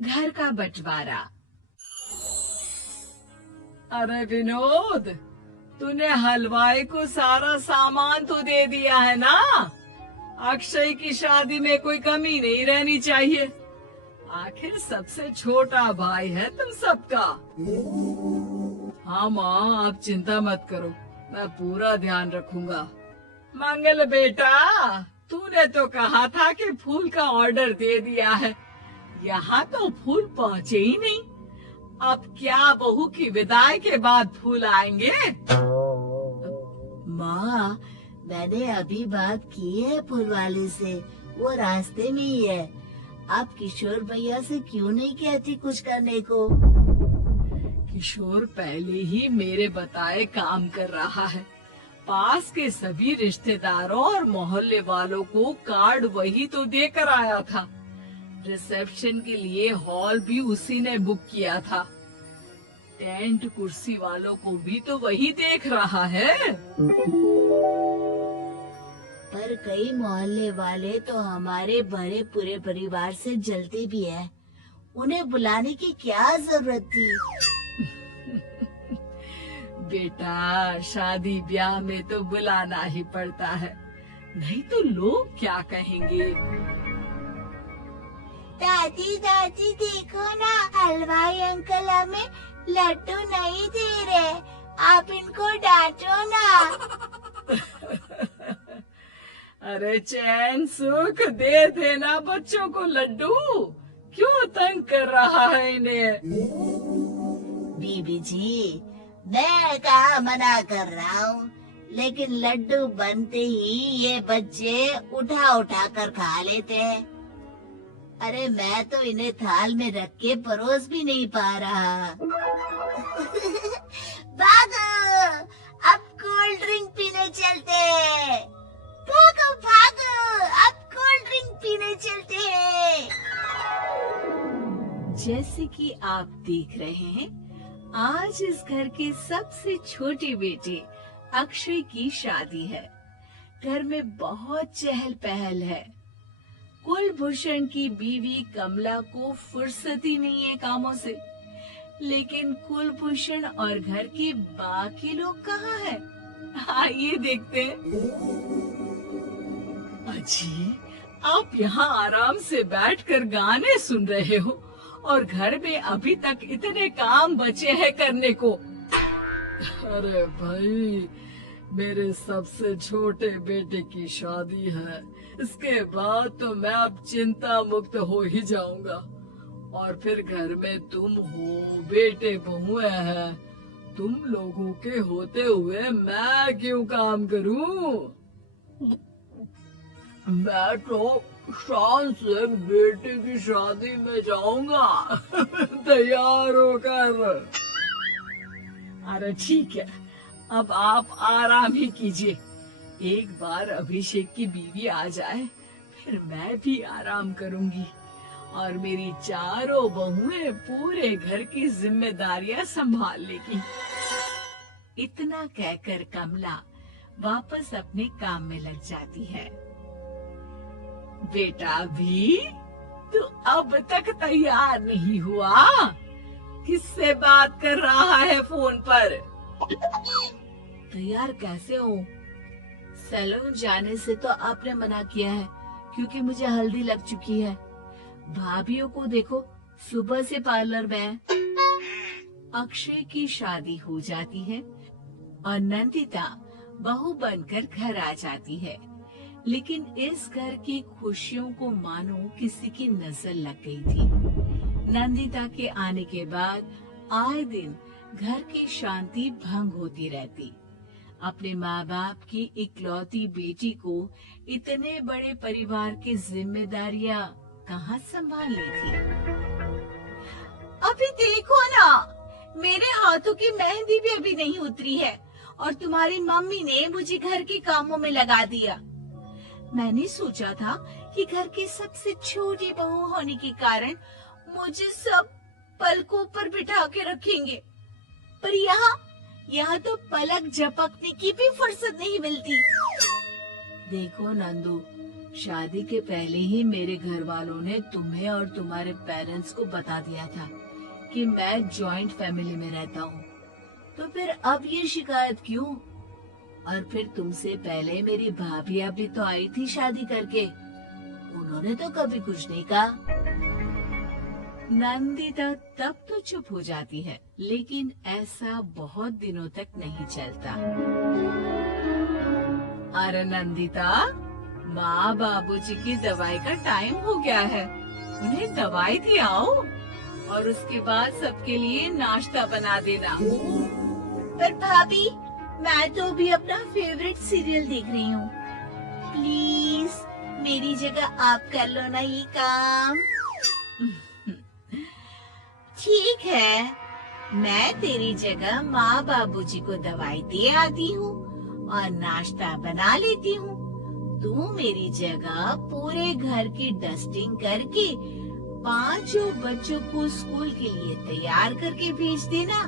घर का बंटवारा। अरे विनोद, तूने हलवाई को सारा सामान तो दे दिया है ना। अक्षय की शादी में कोई कमी नहीं रहनी चाहिए। आखिर सबसे छोटा भाई है तुम सबका। हाँ माँ, आप चिंता मत करो, मैं पूरा ध्यान रखूंगा। मंगल बेटा, तूने तो कहा था कि फूल का ऑर्डर दे दिया है, यहाँ तो फूल पहुँचे ही नहीं। अब क्या बहू की विदाई के बाद फूल आएंगे? माँ, मैंने अभी बात की है फूल वाले से, वो रास्ते में ही है। आप किशोर भैया से क्यों नहीं कहती कुछ करने को? किशोर पहले ही मेरे बताए काम कर रहा है। पास के सभी रिश्तेदारों और मोहल्ले वालों को कार्ड वही तो देकर आया था। रिसेप्शन के लिए हॉल भी उसी ने बुक किया था। टेंट कुर्सी वालों को भी तो वही देख रहा है। पर कई मोहल्ले वाले तो हमारे भरे पूरे परिवार से जलते भी है, उन्हें बुलाने की क्या जरूरत थी? बेटा, शादी ब्याह में तो बुलाना ही पड़ता है, नहीं तो लोग क्या कहेंगे। दादी दादी देखो ना, हलवाई अंकल हमें लड्डू नहीं दे रहे, आप इनको डांटो ना। अरे चैन सुख दे देना बच्चों को लड्डू, क्यों तंग कर रहा है इन्हें? बीबी जी, मैं कहा मना कर रहा हूँ, लेकिन लड्डू बनते ही ये बच्चे उठा उठा कर खा लेते हैं। अरे मैं तो इन्हें थाल में रख के परोस भी नहीं पा रहा। भागो, अब कोल्ड ड्रिंक पीने चलते हैं। भागो भागो, अब कोल्ड ड्रिंक पीने चलते हैं। जैसे कि आप देख रहे हैं, आज इस घर के सबसे छोटे बेटे अक्षय की शादी है। घर में बहुत चहल पहल है। कुलभूषण की बीवी कमला को फुर्सत ही नहीं है कामों से, लेकिन कुलभूषण और घर के बाकी लोग कहाँ हैं? आइए देखते हैं। अजी, आप यहाँ आराम से बैठकर गाने सुन रहे हो और घर में अभी तक इतने काम बचे हैं करने को। अरे भाई, मेरे सबसे छोटे बेटे की शादी है, इसके बाद तो मैं अब चिंता मुक्त हो ही जाऊंगा। और फिर घर में तुम हो, बेटे बहुएं हैं, तुम लोगों के होते हुए मैं क्यों काम करूं? मैं तो शान से बेटे की शादी में जाऊंगा तैयार होकर। अरे ठीक है, अब आप आराम ही कीजिए। एक बार अभिषेक की बीवी आ जाए, फिर मैं भी आराम करूंगी और मेरी चारों बहुएं पूरे घर की जिम्मेदारियां संभाल लेगी। इतना कहकर कमला वापस अपने काम में लग जाती है। बेटा भी, तू अब तक तैयार नहीं हुआ? किससे बात कर रहा है फोन पर? तैयार कैसे हो? सैलून जाने से तो आपने मना किया है, क्योंकि मुझे हल्दी लग चुकी है। भाभीियों को देखो, सुबह से पार्लर में है। अक्षय की शादी हो जाती है और नंदिता बहू बनकर घर आ जाती है, लेकिन इस घर की खुशियों को मानो किसी की नजर लग गई थी। नंदिता के आने के बाद आए दिन घर की शांति भंग होती रहती। अपने माँ बाप की इकलौती बेटी को इतने बड़े परिवार की जिम्मेदारियां कहाँ संभालनी थी? अभी देखो ना, मेरे हाथों की मेहंदी भी अभी नहीं उतरी है और तुम्हारी मम्मी ने मुझे घर के कामों में लगा दिया। मैंने सोचा था कि घर की सबसे छोटी बहू होने के कारण मुझे सब पलकों पर बिठा के रखेंगे, पर यहाँ तो पलक झपकने की भी फुर्सत नहीं मिलती। देखो नंदू, शादी के पहले ही मेरे घर वालों ने तुम्हें और तुम्हारे पेरेंट्स को बता दिया था कि मैं जॉइंट फैमिली में रहता हूँ। तो फिर अब ये शिकायत क्यों? और फिर तुमसे पहले मेरी भाभियां भी तो आई थी शादी करके, उन्होंने तो कभी कुछ नहीं कहा। नंदिता तब तो चुप हो जाती है, लेकिन ऐसा बहुत दिनों तक नहीं चलता। अरे नंदिता, माँ बाबूजी की दवाई का टाइम हो गया है, उन्हें दवाई दी आओ और उसके बाद सबके लिए नाश्ता बना देना। पर भाभी, मैं तो अभी अपना फेवरेट सीरियल देख रही हूँ। प्लीज मेरी जगह आप कर लो ना ये काम। ठीक है, मैं तेरी जगह माँ बाबूजी को दवाई दे आती हूँ और नाश्ता बना लेती हूँ। तू मेरी जगह पूरे घर की डस्टिंग करके 5 बच्चों को स्कूल के लिए तैयार करके भेज देना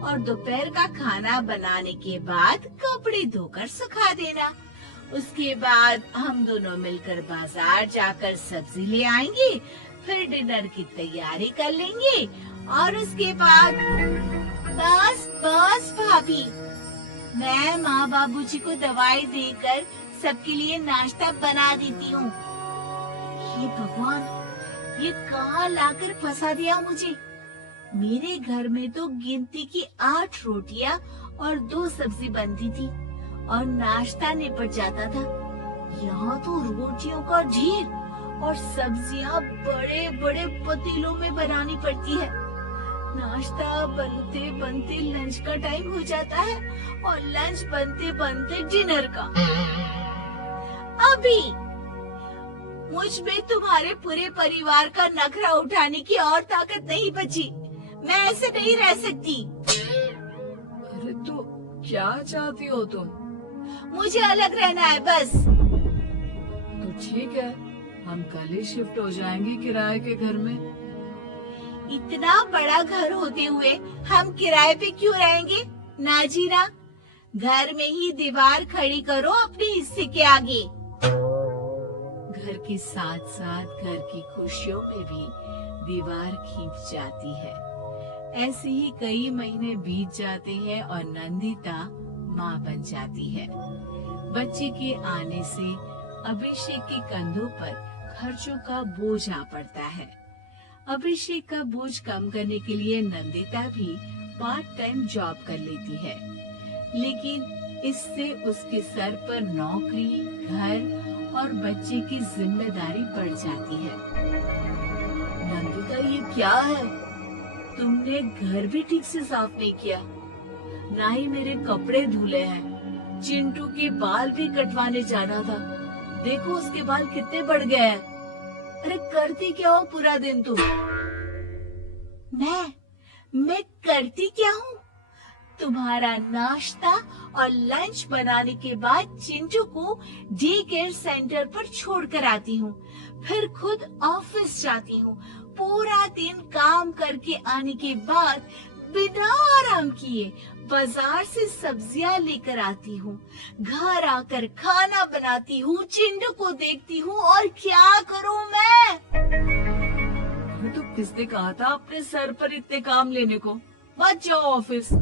और दोपहर का खाना बनाने के बाद कपड़े धोकर सुखा देना। उसके बाद हम दोनों मिलकर बाजार जाकर सब्जी ले आएंगे, फिर डिनर की तैयारी कर लेंगे और उसके बाद बस बस भाभी, मैं माँ बाबूजी को दवाई देकर सबके लिए नाश्ता बना देती हूँ। हे भगवान, ये कहाँ लाकर फंसा दिया मुझे। मेरे घर में तो गिनती की 8 रोटियां और 2 सब्जी बनती थी और नाश्ता निपट जाता था। यहाँ तो रोटियों का ढेर और सब्जियां बड़े बड़े पतीलों में बनानी पड़ती है। नाश्ता बनते बनते लंच का टाइम हो जाता है और लंच बनते बनते डिनर का। अभी मुझ में तुम्हारे पूरे परिवार का नखरा उठाने की और ताकत नहीं बची। मैं ऐसे नहीं रह सकती। अरे तो क्या चाहती हो तुम? मुझे अलग रहना है बस। तो ठीक है, हम कल ही शिफ्ट हो जाएंगे किराए के घर में। इतना बड़ा घर होते हुए हम किराए पे क्यों रहेंगे? ना जी ना, घर में ही दीवार खड़ी करो अपने हिस्से के आगे। घर के साथ साथ घर की खुशियों में भी दीवार खींच जाती है। ऐसे ही कई महीने बीत जाते हैं और नंदिता माँ बन जाती है। बच्चे के आने से अभिषेक के कंधों पर खर्चों का बोझ आ पड़ता है। अभिषेक का बोझ कम करने के लिए नंदिता भी पार्ट टाइम जॉब कर लेती है, लेकिन इससे उसके सर पर नौकरी, घर और बच्चे की जिम्मेदारी बढ़ जाती है। नंदिता, ये क्या है? तुमने घर भी ठीक से साफ नहीं किया, ना ही मेरे कपड़े धुले हैं। चिंटू के बाल भी कटवाने जाना था, देखो उसके बाल कितने बढ़ गए हैं। अरे करती क्या हो पूरा दिन तुम? मैं करती क्या हूँ? तुम्हारा नाश्ता और लंच बनाने के बाद चिंटू को डे केयर सेंटर पर छोड़कर आती हूँ, फिर खुद ऑफिस जाती हूँ। पूरा दिन काम करके आने के बाद बिना आराम किए बाजार से सब्जियां लेकर आती हूँ, घर आकर खाना बनाती हूँ, चिंटू को देखती हूँ और क्या करूँ मैं? तो किसने कहा था अपने सर पर इतने काम लेने को? मत जाओ ऑफिस।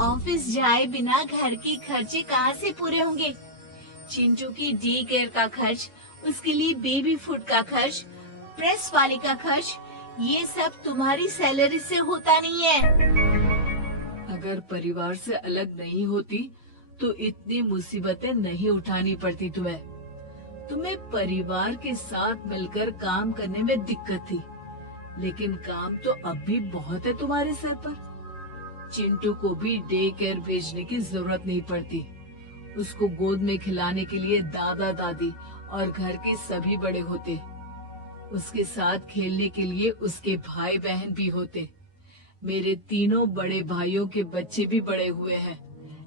ऑफिस जाए बिना घर के खर्चे कहाँ से पूरे होंगे? चिंटू की डे केयर का खर्च, उसके लिए बेबी फूड का खर्च, प्रेस वाले का खर्च, ये सब तुम्हारी सैलरी से होता नहीं है। अगर परिवार से अलग नहीं होती तो इतनी मुसीबतें नहीं उठानी पड़ती तुम्हें। तुम्हें परिवार के साथ मिलकर काम करने में दिक्कत थी, लेकिन काम तो अब भी बहुत है तुम्हारे सर पर। चिंटू को भी डे केयर भेजने की जरूरत नहीं पड़ती। उसको गोद में खिलाने के लिए दादा दादी और घर के सभी बड़े होते। उसके साथ खेलने के लिए उसके भाई बहन भी होते। मेरे तीनों बड़े भाइयों के बच्चे भी बड़े हुए हैं,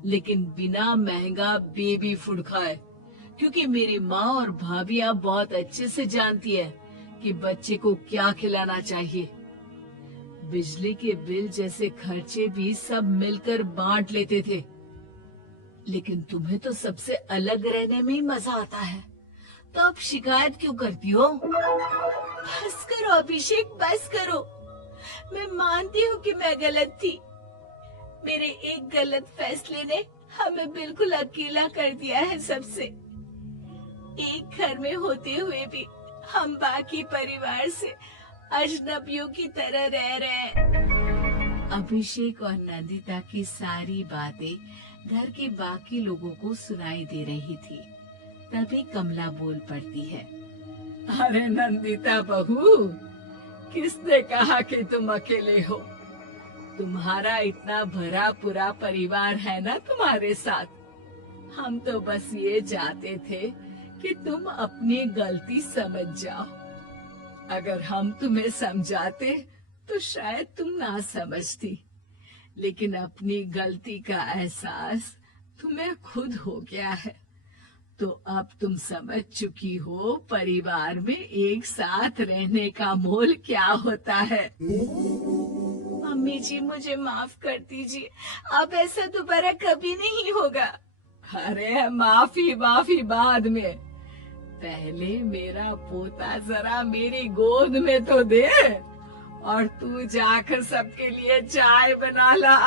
लेकिन बिना महंगा बेबी फूड खाए, क्योंकि मेरी माँ और भाभियाँ बहुत अच्छे से जानती है कि बच्चे को क्या खिलाना चाहिए। बिजली के बिल जैसे खर्चे भी सब मिलकर बांट लेते थे। लेकिन तुम्हें तो सबसे अलग रहने में ही मजा आता है। तो आप शिकायत क्यों करती हो? बस करो अभिषेक, बस करो। मैं मानती हूँ कि मैं गलत थी। मेरे एक गलत फैसले ने हमें बिल्कुल अकेला कर दिया है सबसे। एक घर में होते हुए भी हम बाकी परिवार से अजनबियों की तरह रह रहे हैं। अभिषेक और नंदिता की सारी बातें घर के बाकी लोगों को सुनाई दे रही थी। तभी कमला बोल पड़ती है। अरे नंदिता बहू, किसने कहा कि तुम अकेले हो? तुम्हारा इतना भरा पूरा परिवार है ना तुम्हारे साथ। हम तो बस ये चाहते थे कि तुम अपनी गलती समझ जाओ। अगर हम तुम्हें समझाते तो शायद तुम ना समझती, लेकिन अपनी गलती का एहसास तुम्हें खुद हो गया है। तो अब तुम समझ चुकी हो परिवार में एक साथ रहने का मोल क्या होता है। मम्मी जी, मुझे माफ कर दीजिए। अब ऐसा दोबारा कभी नहीं होगा। अरे माफी माफी बाद में, पहले मेरा पोता जरा मेरी गोद में तो दे, और तू जाकर सबके लिए चाय बना ला।